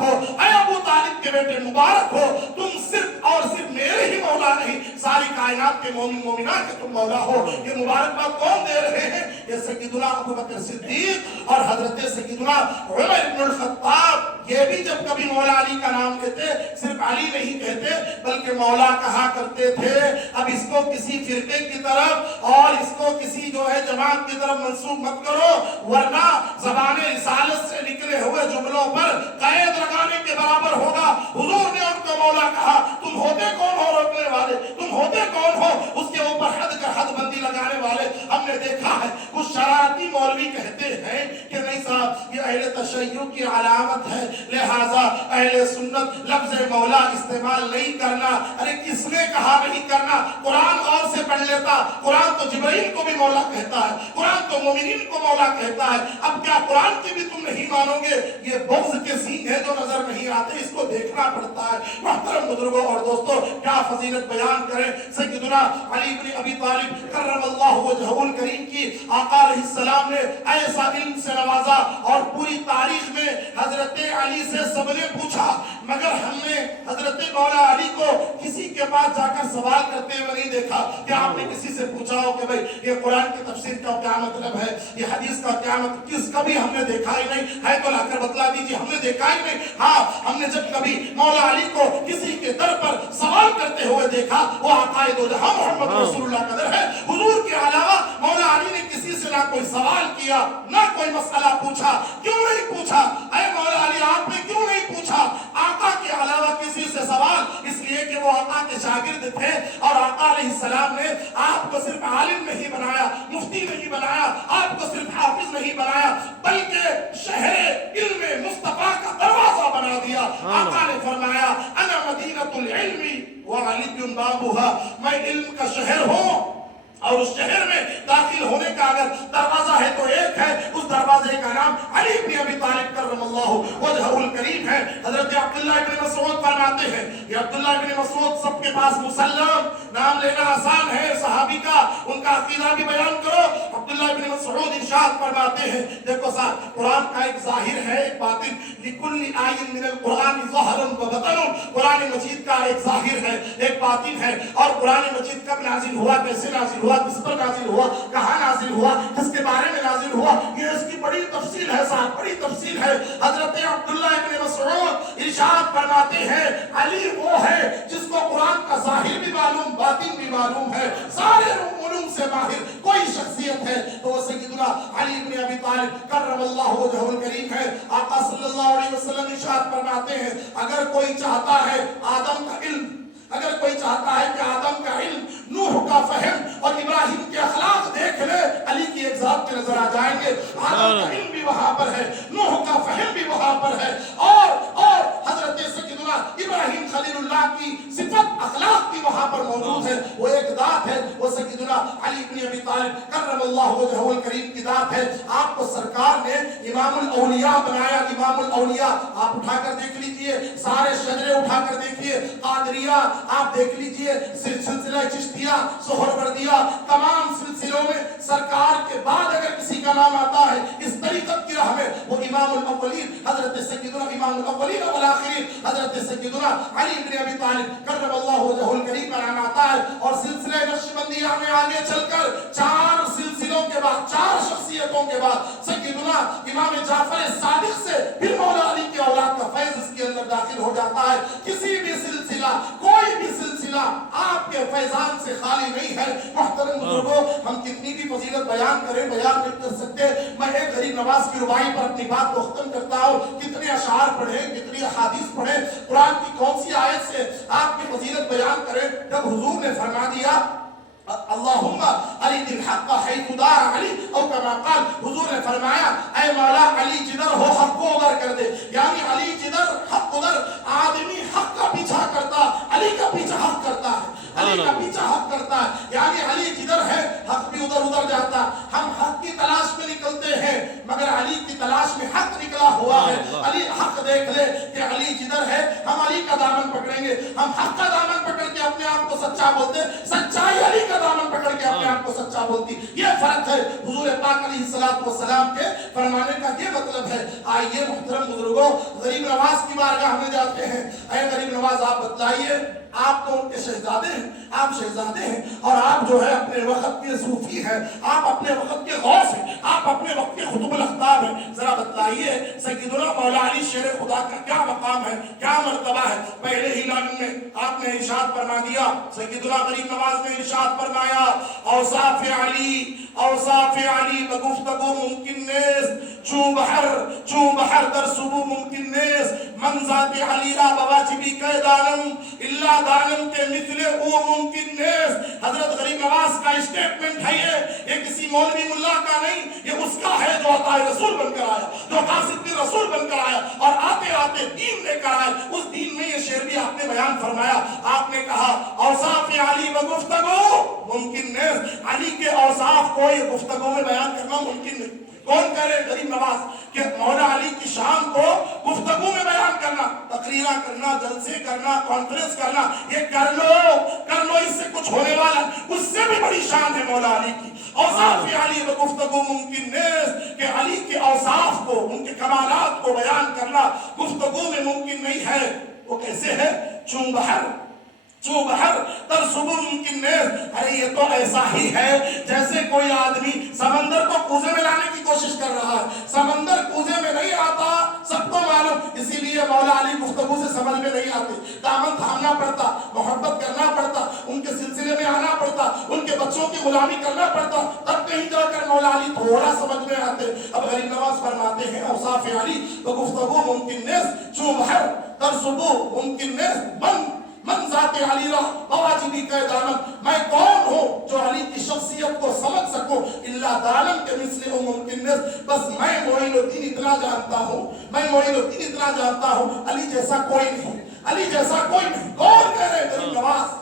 ہو اے ابو طالب کے بیٹے, مبارک ہو, تم صرف اور صرف میرے ہی مولا نہیں, ساری کائنات کے مومن مومنات کے تم مولا ہو. یہ مبارکباد کون دے رہے ہیں؟ یہ سیدنا ابو بکر صدیق اور حضرت سیدنا عمر بن الخطاب. یہ بھی جب کبھی مولا علی کا نام لیتے صرف علی نہیں کہتے بلکہ مولا کہا کرتے تھے. اب اس کو کسی فرقے کی طرف اور اس کو کسی جو ہے جماعت کی طرف منسوب مت کرو, ورنہ زبان رسالت سے نکلے ہوئے جملوں پر قید لگانے کے برابر ہوگا. حضور نے ان کو مولا کہا, تم ہوتے کون ہو روکنے والے, تم ہوتے کون ہو اس کے اوپر حد بندی لگانے والے. ہم نے دیکھا ہے کچھ شرارتی مولوی کہتے ہیں کہ نہیں صاحب یہ اہل تشیع کی علامت ہے, لہذا اہل سنت لفظ مولا استعمال نہیں کرنا. ارے کس نے کہا نہیں کرنا؟ قرآن غور سے پڑھ لیتا, قرآن تو جبرائیل کو بھی مولا کہتا ہے, قرآن تو مومنین کو مولا کہتا ہے. اب کیا قرآن کی بھی تم نہیں مانو گے؟ یہ بغض کے سین ہے جو نظر نہیں آتے, اس کو دیکھنا پڑتا ہے. محترم بزرگوں اور دوستوں, کیا فضیلت بیان کریں سیدنا علی بن ابی طالب کرم اللہ وجہہ الکریم کی. آقا علیہ السلام نے ایسا علم سے نوازا اور پوری تاریخ میں حضرت علی سے سب نے پوچھا, مگر ہم نے حضرت مولا علی کو کسی کے پاس جا کر سوال کرتے ہوئے نہیں دیکھا کہ آپ نے کسی سے پوچھا ہو کہ بھئی یہ قرآن کی تفسیر کا کیا مطلب ہے, یہ حدیث کا کیا مطلب, کس کبھی ہم نے دیکھا ہی نہیں ہے. تو لا کر بتلا دیجیے, ہم نے دیکھا ہی نہیں. ہاں, ہم نے جب کبھی مولا علی کو کسی کے در پر سوال کرتے ہوئے دیکھا, وہ آقائے دو جہاں محمد رسول اللہ کا در ہے. حضور کے علاوہ مولا علی نے کسی سے نہ کوئی سوال کیا, نہ کوئی مسئلہ پوچھا. کیوں نہیں پوچھا؟ اے مولا علی آپ نے کیوں نہیں پوچھا آقا کے علاوہ کسی سے سوال؟ اس لیے کہ وہ آقا کے شاگرد تھے اور آقا علیہ السلام نے آپ کو صرف عالم نہیں بنایا, مفتی نہیں بنایا, آپ کو صرف حافظ نہیں بنایا, بلکہ شہر علم مصطفیٰ کا دروازہ بنا دیا. آقا نے فرمایا انا مدینۃ العلم وعلی بابها, میں علم کا شہر ہوں اور اس شہر میں داخل ہونے کا اگر دروازہ ہے تو ایک ہے, اس دروازے کا نام علی بن ابی طالب کرم اللہ وجہہ الکریم ہے. حضرت عبداللہ بن مسعود فرماتے ہیں, یہ عبداللہ بن مسعود سب کے پاس مسلم, نام لینا آسان ہے صحابی کا, ان کا عقیدہ بھی بیان کرو. عبداللہ بن مسعود ارشاد فرماتے ہیں, دیکھو صاحب قرآن کا ایک ظاہر ہے ایک باطن, لکل آیۃ من القرآن ظاہر و بطن. قرآن مجید کا ایک ظاہر ہے ایک باطن ہے, اور قرآن مجید کب نازل ہوا, کیسے نازل ہوا, کس پر نازل ہوا, کہاں نازل ہوا, کس کے بارے میں نازل ہوا, یہ اس کی بڑی تفصیل ہے صاحب, بڑی تفصیل ہے. حضرت عبداللہ ابن مسعود ارشاد فرماتے ہیں علی وہ ہے جس کو قرآن کا ظاہر بھی معلوم, باطن بھی معلوم ہے, سارے علوم سے ماہر کوئی شخصیت ہے تو وہ سیدنا علی بن ابی طالب کرم اللہ وجہہ الکریم ہے. آقا صلی اللہ علیہ وسلم ارشاد فرماتے ہیں اگر کوئی چاہتا ہے آدم کا علم, اگر کوئی چاہتا ہے کہ آدم کا علم, نوح کا فہم اور ابراہیم کے اخلاق دیکھ لے, علی کی ایک ذات کے نظر آ جائیں گے. آدم کا علم بھی وہاں پر ہے, نوح کا فہم بھی وہاں پر ہے, اور حضرت سیدنا ابراہیم خلیل اللہ کی صفت اخلاق بھی وہاں پر موجود ہے. وہ ایک ذات ہے, وہ سیدنا علی بن ابی طالب کرم اللہ وجہہ الکریم کی ذات ہے. آپ کو سرکار نے امام الاولیاء بنایا, امام الاولیاء. آپ اٹھا کر دیکھ لیجئے, سارے شجرے اٹھا کر دیکھیے, قادریہ آپ دیکھ لیجئے, سلسلہ چشتیہ, سہروردیہ, تمام سلسلوں میں سرکار کے بعد اگر کسی کا نام آتا ہے اس طریقت کی راہ میں, وہ امام الاولین حضرت سیدنا امام الاولین والآخرین حضرت سیدنا علی بن ابی طالب کرم اللہ وجہہ الکریم کا نام آتا ہے. اور سلسلہ نقشبندیہ میں آگے چل کر 4 سلسلے शरीफों के बाद सैयदुना इमाम जाफर सादिक से फिर मौला अली की औलाद का फैज इसके अंदर दाखिल हो जाता है। किसी भी सिलसिला, कोई भी सिलसिला आपके फैजान से खाली नहीं है। मुहतरम बुजुर्गों, हम कितनी भी फजीलत बयान करें, बयान नहीं कर सकते। मैं एक गरीब नवाज की रुबाई पर अपनी बात को खत्म करता हूँ। कितने अशार पढ़े, कितनी हदीस पढ़े, कुरान की कौन सी आयत से आपकी फजीलत बयान करें। जब हुजूर ने फरमा दिया अल्लाहुम्मा अरिनिल हक़्क़ हैथु दार अली औ कमा क़ाल, हुजूर ने फरमाया ऐ मौला अली जिधर हो हक को उधर कर दे। यानी अली जिधर हक उधर, आदमी हक का पीछा करता, अली का पीछा हक करता है, अली का पीछा हक करता है। यानी अली जिधर है हक भी उधर उधर जाता। हम हक की तलाश में निकलते हैं मगर अली की तलाश में हक निकला हुआ है। अली हक देख ले कि अली जिधर है हम अली का दामन पकड़ेंगे। हम हक का दामन पकड़ के अपने आप को सच्चा बोलते, सच्चाई अली का दामन पकड़ के अपने आप को सच्चा बोलती। ये फर्क है हुजूर पाक अलैहिस्सलातु वस्सलाम के फरमाने का। ये मतलब है। आइए मुहतरम बुजुर्गों, गरीब नवाज की बारगाह में जाते हैं। ऐ गरीब नवाज आप बतलाइए, आप तो उनके शहजादे हैं, आप शहजादे हैं और आप जो है अपने वक्त के सूफी हैं, आप अपने वक्त के गौस हैं, आप अपने वक्त के खुतुबुल अख्ताब हैं। जरा बतलाइए सैयदुना मौला अली शेर खुदा का क्या मकाम है, क्या मर्तबा है। पहले ही लाइन में आपने इरशाद फरमा दिया, सैयदुना गरीब नवाज ने इरशाद फरमाया औसाफ अली बगुफ्तगू मुमकिन नेस, चू बहर दर सुबू मुमकिन नेस, मंजात अली रा बवाजिबी कै दानम इल्ला दानम के मिसले ओ मुमकिन नेस। हजरत गरीब नवाज का स्टेटमेंट है ये किसी मौलवी मुल्ला का नहीं, ये उसका है जो अताए रसूल बनकर आया, जो कासिद रसूल बनकर आया और आते आते दीन लेकर आया। उस दीन में ये शेर भी आपने बयान फरमाया। आपने कहा औसाफ अली व गुफ्तगू मुमकिन नेस, अली के औसाफ को ये गुफ्तगू में बयान करना मुमकिन नहीं। कौन कह रहे गरीब नवाज कि मौला अली की शान को गुफ्तगू में बयान करना, तकरीरा करना, जलसे करना, कॉन्फ्रेंस करना, ये कर लो, इससे कुछ होने वाला, उससे भी बड़ी शान है मौला अली की। औसाफ अली व गुफ्तगू मुमकिन नेस, कि अली के औसाफ को, उनके कमालात को बयान करना गुफ्तगू में मुमकिन नहीं है। वो कैसे है? चू बहर तर सुबह मुमकिन नेस। अरे ये तो ऐसा ही है जैसे कोई आदमी समंदर को कूजे में लाने की कोशिश कर रहा है। समंदर कूजे में नहीं आता, सबको मालूम, इसीलिए मौला अली गुफ्तगू से समझ में नहीं आते। दामन थामना पड़ता, मोहब्बत करना पड़ता, उनके सिलसिले में आना पड़ता, उनके बच्चों की गुलामी करना पड़ता, तब कहीं जाकर मौला अली थोड़ा समझ में आते। अब गरीब नवाज फरमाते हैं औसाफ अली व गुफ्तगू मुमकिन नेस, चू बहर तर सुबह मुमकिन नेस, मन जाते अली रा बवाजिबी कै दानम, मैं कौन हूँ जो अली की शख्सियत को समझ सकूं, इल्ला दानम के मिसले हो मुमकिन नेस, बस मैं मोइनुद्दीन इतना जानता हूँ, मैं मोइनुद्दीन इतना जानता हूँ, अली जैसा कोई नहीं, अली जैसा कोई नहीं। कौन कह रहे?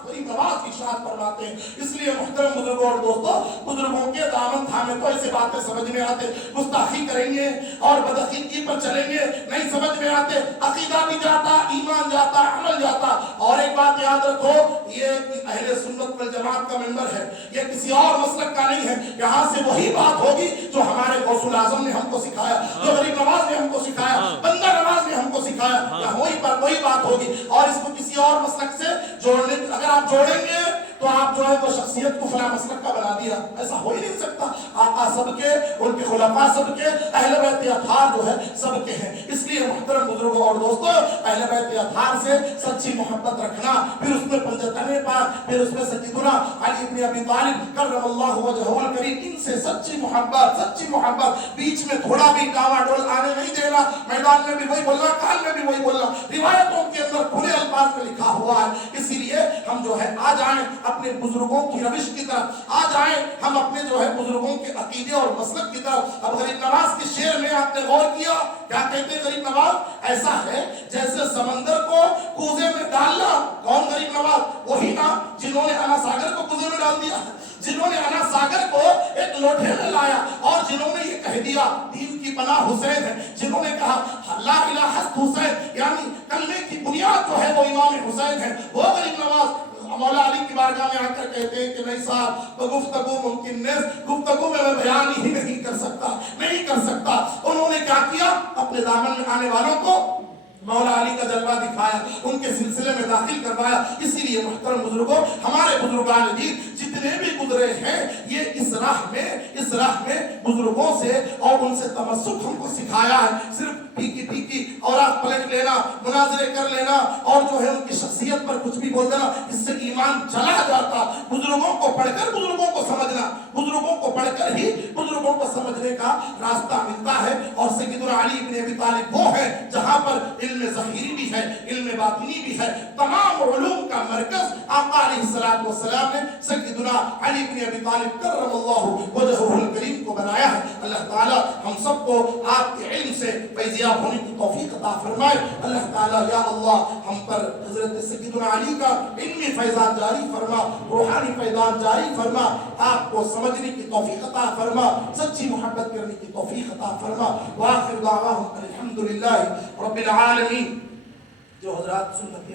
गरीब नवाज की शान फरमाते हैं। इसलिए मुहतरम बुजुर्गों और दोस्तों, बुजुर्गों के दामन थामे तो ऐसे बातें समझ में आते, गुस्ताखी करेंगे और बदअकीदगी पर चलेंगे नहीं समझ में आते, अकीदा भी जाता, ईमान जाता, अमल जाता। और एक बात याद रखो, ये अहले सुन्नत वल जमात का मेंबर है, ये किसी और मसलक का नहीं है। यहाँ से वही बात होगी जो हमारे गौसुल आजम ने हमको सिखाया, जो गरीब नवाज ने हमको सिखाया, बंदा नवाज ने हमको सिखाया, वही पर वही बात होगी। और इसको किसी और मसलक से जोड़ने, अगर आप जोड़ेंगे तो आप जो है वो शख्सियत को फला मसलक का बना दिया, ऐसा हो ही नहीं सकता। आका सबके, उनके खुलफा सबके, अहले बैत अताहार जो है सबके हैं। इसलिए मुहतरम बुजुर्गों और दोस्तों, अहले बैत अताहार से सच्ची मोहब्बत रखना, फिर उसमें पंजतने पार, फिर उसमें सैयदुना अली इब्न अबी तालिब कर्रमल्लाहु वजहुल करीम, इनसे सच्ची मोहब्बत, बीच में थोड़ा भी डावाडोल आने नहीं देना। मैदान में भी वही बोलना, कान में भी वही बोलना, रिवायतों के अंदर खुले अल्फाज में लिखा हुआ है। इसीलिए हम जो है आ जाएं अपने बुजुर्गों की रविश की तरफ, आ जाएं हम अपने जो है बुजुर्गों के अकीदे और मसलक की तरफ। अब गरीब नवाज के शेर में आपने गौर किया, क्या कहते हैं गरीब नवाज? ऐसा है जैसे समंदर को कूजे में डालना। कौन गरीब नवाज? वही ना जिन्होंने अना सागर को कूजे में डाल दिया, जिन्होंने अना सागर को एक लोटे में लाया और जिन्होंने ये कह दिया दीन की पनाह हुसैन है, जिन्होंने कहा ला इलाहा हुसैन, यानी कलमे की बुनियाद जो है वो इमाम हुसैन है, वो गरीब नवाज मौला अली की बारगाह में आकर कहते हैं कि नहीं साहब, गुफ्तगू मुमकिन नेस, गुफ्तगू में मैं बयान ही नहीं कर सकता। उन्होंने क्या किया? अपने दामन में आने वालों को مولا علی کا جلوہ دکھایا، ان کے سلسلے میں داخل کروایا۔ اسی لیے محترم بزرگوں، ہمارے بزرگان دین جتنے بھی گزرے ہیں، یہ اس راہ میں بزرگوں سے اور ان سے تمسک ہم کو سکھایا ہے۔ صرف پھیکی اوراق پلٹ لینا، مناظرے کر لینا اور جو ہے ان کی شخصیت پر کچھ بھی بول دینا، اس سے ایمان چلا جاتا۔ بزرگوں کو پڑھ کر بزرگوں کو سمجھنا، بزرگوں کو پڑھ کر ہی بزرگوں کو سمجھنے کا راستہ ملتا ہے۔ اور سیدنا علی بن ابی طالب وہ ہے جہاں پر علم ظاہری بھی ہے، علم باطنی بھی ہے، تمام علوم کا مرکز آقا علیہ السلام نے سیدنا علی بن ابی طالب کرم اللہ وجہہ الکریم کو بنایا ہے۔ اللہ تعالی ہم سب کو آپ کے علم سے فیضیاب ہونے کی توفیق عطا فرمائے۔ اللہ تعالی یا اللہ ہم پر حضرت سیدنا علی کا علمی فیضان جاری فرما، روحانی فیضان جاری فرما، آپ کو سمجھنے کی توفیق عطا فرما، سچی محبت کرنے کی توفیق عطا فرما۔ وآخر دعواہم الحمدللہ رب العالمین۔ جو حضرات سنت